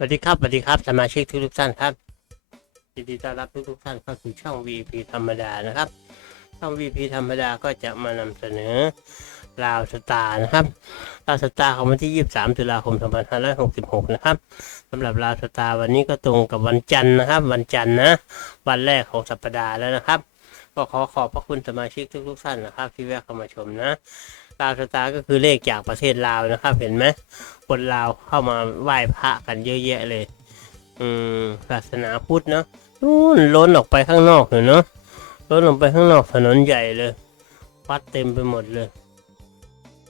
สวัสดีครับสวัสดีครับสมาชิกทุกทุกท่านครับยินดีต้อนรับทุกทุกท่านเข้าสู่ช่อง VP ธรรมดานะครับ ช่อง VP ธรรมดาก็จะมานำเสนอลาวสตาร์นะครับลาวสตาร์ของวันที่ 23 ตุลาคม 2566 นะครับสำหรับลาวสตาร์วันนี้ก็ตรงกับวันจันทร์นะครับ วันจันทร์นะวันแรกของสัปดาห์แล้วนะครับ ก็ขอขอบพระคุณสมาชิกทุกๆท่านนะครับ ที่แวะเข้ามาชมนะ ลาวสตาร์ก็คือเลขจากประเทศลาวนะครับ เห็นไหมคนลาวเข้ามาไหว้พระกันเยอะแยะเลย อืมศาสนาพุทธเนาะนู่นล้นออกไปข้างนอกเลยเนาะล้นออกไปข้างนอกถนนใหญ่เลยวัดเต็มไปหมดเลย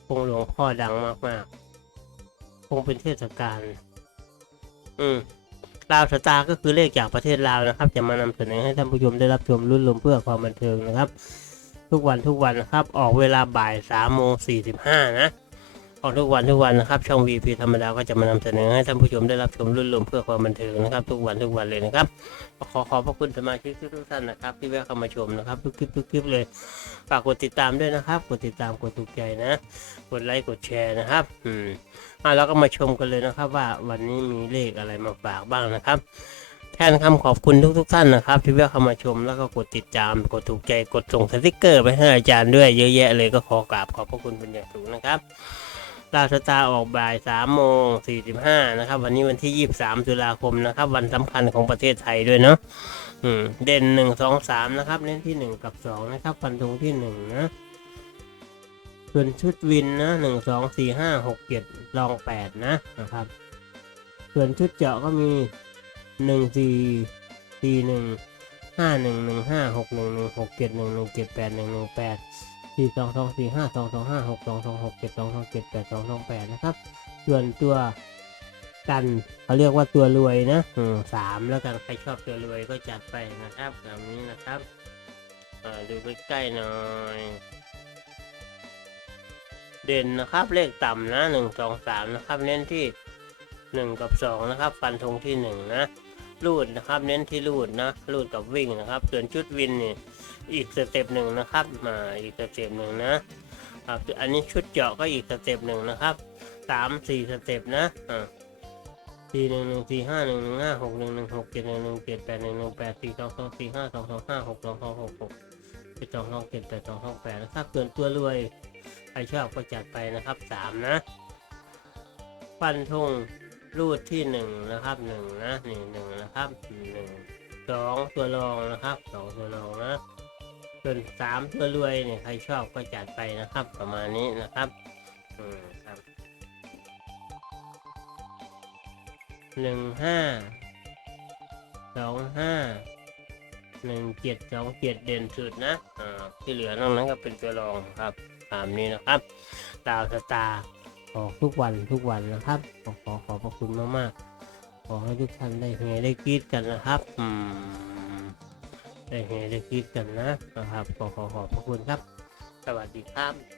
คงหลวงพ่อดังมากๆ คงเป็นเทศกาลอืมลาวสตาร์ก็คือเลขจากประเทศลาวนะครับ จะมานำเสนอให้ท่านผู้ชมได้รับชมรุ่นลมเพื่อความบันเทิงนะครับ ทุกวันทุกวันนะครับ ออกเวลาบ่ายสามโมงสี่สิบห้านะออกทุกวันทุกวันนะครับ ช่อง VP ธรรมดาก็จะมานำเสนอให้ท่านผู้ชมได้รับชมรุ่นรวมเพื่อความบันเทิงนะครับ ทุกวันทุกวันเลยนะครับ ขอขอบพระคุณสมาชิกทุกท่านนะครับ ที่แวะเข้ามาชมนะครับทุกคลิปทุกคลิปเลยฝากกดติดตามด้วยนะครับ กดติดตามกดถูกใจนะ กดไลค์กดแชร์นะครับ อืมอะเราก็มาชมกันเลยนะครับ ว่าวันนี้มีเลขอะไรมาฝากบ้างนะครับ แทนคำขอบคุณทุกๆท่านนะครับ ที่แวะเข้ามาชมแล้วก็กดติดตาม กดถูกใจกดส่งสติกเกอร์ไปให้อาจารย์ด้วยเยอะแยะเลยก็ขอกราบขอบพระคุณเป็นอย่างสูงนะครับลาสตาออกบ่ายสามโมงสี่สิบห้านะครับ วันนี้วันที่ยี่สามตุลาคมนะครับ วันสำคัญของประเทศไทยด้วยเนาะเด่นหนึ่งสองสามนะครับ เน้นที่หนึ่งกับสองนะครับ ฟันธงที่หนึ่งนะ ส่วนชุดวินนะหนึ่งสองสี่ห้าหกเจ็ดลองแปดนะนะครับ ส่วนชุดเจาะก็มี หนึ่งสี่สี่หนึ่งห้าหนึ่งหนึ่งห้าหกหนึ่งหนึ่งหกเจ็ดหนึ่งหนึ่งเจ็ดแปดหนึ่งหนึ่งแปดสี่สองสองสี่ห้าสองสองห้าหกสองสองหกเจ็ดสองสองเจ็ดแปดสองสองแปดนะครับ ส่วนตัวกันเขาเรียกว่าตัวรวยนะสามแล้วกันใครชอบตัวรวยก็จัดไปนะครับแบบนี้นะครับดูใกล้ๆหน่อยเด่นนะครับเลขต่ำนะหนึ่งสองสามนะครับเน้นที่หนึ่งกับสองนะครับ ฟันธงที่หนึ่งนะ รูดนะครับ เน้นที่รูดนะรูดกับวิ่งนะครับ ส่วนชุดวินนี่อีกสเต็ปหนึ่งนะครับ มาอีกสเต็ปหนึ่งนะครับอันนี้ชุดเจาะก็อีกสเต็ปหนึ่งนะครับสามสี่สเต็ปนะอ่าสี่หนึ่งหนึ่งสี่ห้าหนึ่งหนึ่งห้าหกหนึ่งหนึ่งหกเจ็ดหนึ่งหนึ่งเจ็ดแปดหนึ่งหนึ่งแปดสี่สองสองสี่ห้าสองสองห้าหกสองสองหกหกเจ็ดสองสองเจ็ดแปดสองสองแปดนะครับส่วนตัวรวยใครชอบก็จัดไปนะครับสามนะ ฟันธง รูดที่หนึ่งนะครับหนึ่งนะนี่หนึ่งนะครับหนึ่งสองตัวรองนะครับสองตัวรองนะส่วนสามตัวรวยเนี่ยใครชอบก็จัดไปนะครับ ประมาณนี้นะครับอืมครับหนึ่งห้าสองห้าหนึ่งเจ็ดสองเจ็ดเด่นสุดนะอ่าที่เหลือนอกนั้นก็เป็นตัวรองครับตามนี้นะครับดาวสตาร์ ออกทุกวันทุกวันนะครับขอขอขอบพระคุณมากๆ ขอให้ทุกท่านได้เฮได้กรีดกันนะครับอืมได้เฮได้คิดกันนะนะครับขอขอขอบพระคุณครับ สวัสดีครับ